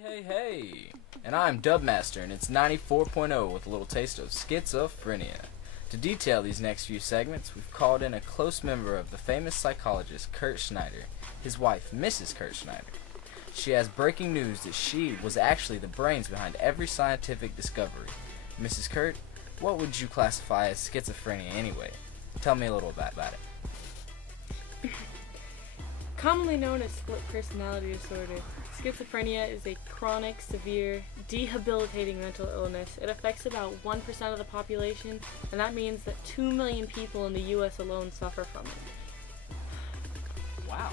Hey, and I'm Dubmaster, and it's 94.0 with a little taste of schizophrenia. To detail these next few segments, we've called in a close member of the famous psychologist Kurt Schneider, his wife, Mrs. Kurt Schneider. She has breaking news that she was actually the brains behind every scientific discovery. Mrs. Kurt, what would you classify as schizophrenia anyway? Tell me a little about it. Commonly known as split personality disorder, schizophrenia is a chronic, severe, debilitating mental illness. It affects about 1% of the population, and that means that 2 million people in the U.S. alone suffer from it. Wow.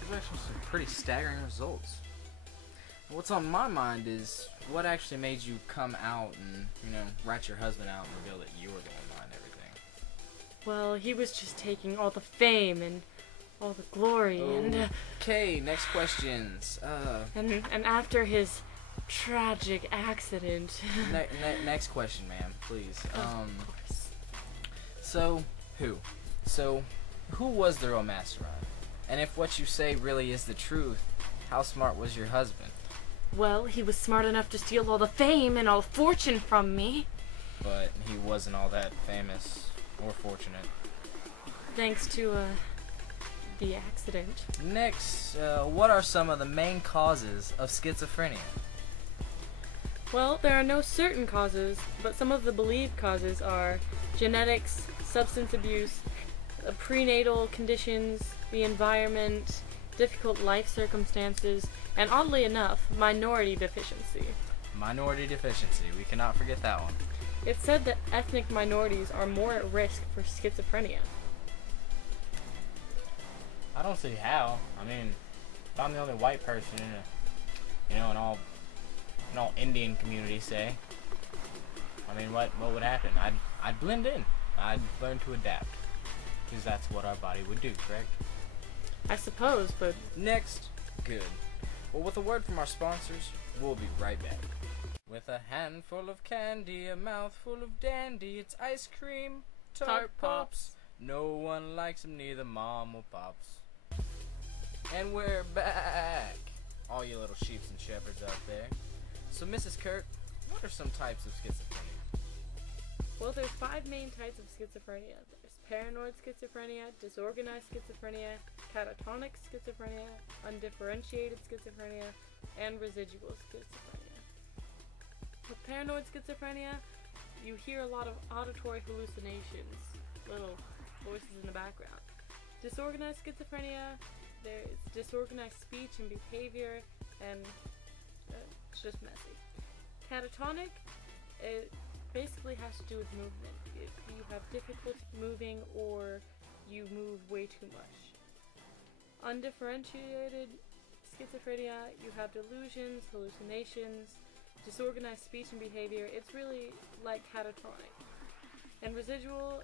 Those are actually some pretty staggering results. What's on my mind is what actually made you come out and, rat your husband out and reveal that you were the one behind everything. Well, he was just taking all the fame and all the glory and... Okay, next questions. And after his tragic accident... Next question, ma'am, please. Of course. So, who was the real mastermind? And if what you say really is the truth, how smart was your husband? Well, he was smart enough to steal all the fame and all the fortune from me. But he wasn't all that famous or fortunate. Thanks to, the accident. Next, what are some of the main causes of schizophrenia? Well, there are no certain causes, but some of the believed causes are genetics, substance abuse, prenatal conditions, the environment, difficult life circumstances, and oddly enough, minority deficiency. Minority deficiency, we cannot forget that one. It's said that ethnic minorities are more at risk for schizophrenia. I don't see how. I mean, if I'm the only white person in an all Indian community, say, I mean, what would happen? I'd blend in. I'd learn to adapt, because that's what our body would do, correct? I suppose, but... Next. Good. Well, with a word from our sponsors, we'll be right back. With a handful of candy, a mouthful of dandy, it's ice cream, tart pops. No one likes them, neither mom or pops. And we're back, all you little sheeps and shepherds out there. So, Mrs. Kurt, what are some types of schizophrenia? Well, there's 5 main types of schizophrenia. There's paranoid schizophrenia, disorganized schizophrenia, catatonic schizophrenia, undifferentiated schizophrenia, and residual schizophrenia. With paranoid schizophrenia, you hear a lot of auditory hallucinations, little voices in the background. Disorganized schizophrenia, there's disorganized speech and behavior, and it's just messy. Catatonic, it basically has to do with movement. If you have difficulty moving or you move way too much. Undifferentiated schizophrenia, you have delusions, hallucinations, disorganized speech and behavior. It's really like catatonic. And residual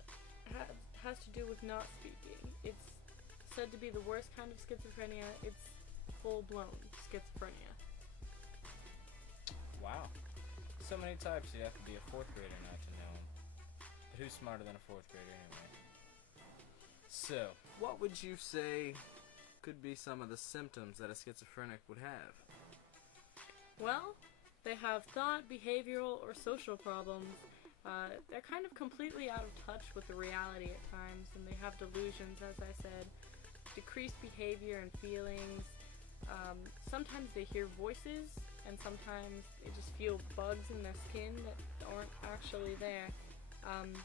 has to do with not speaking. It's said to be the worst kind of schizophrenia. It's full-blown schizophrenia. Wow. So many types you'd have to be a 4th grader not to know. But who's smarter than a 4th grader anyway? So, what would you say could be some of the symptoms that a schizophrenic would have? Well, they have thought, behavioral, or social problems. They're kind of completely out of touch with the reality at times, and they have delusions, as I said, decreased behavior and feelings. Sometimes they hear voices, and sometimes they just feel bugs in their skin that aren't actually there.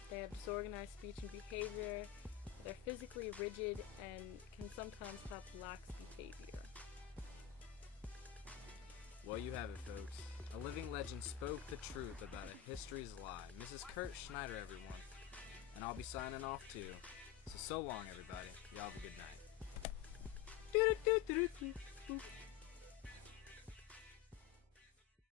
They have disorganized speech and behavior. They're physically rigid and can sometimes have lax behavior. Well, you have it, folks. A living legend spoke the truth about a history's lie. Mrs. Kurt Schneider, everyone. And I'll be signing off, too. So long, everybody. Y'all have a good night.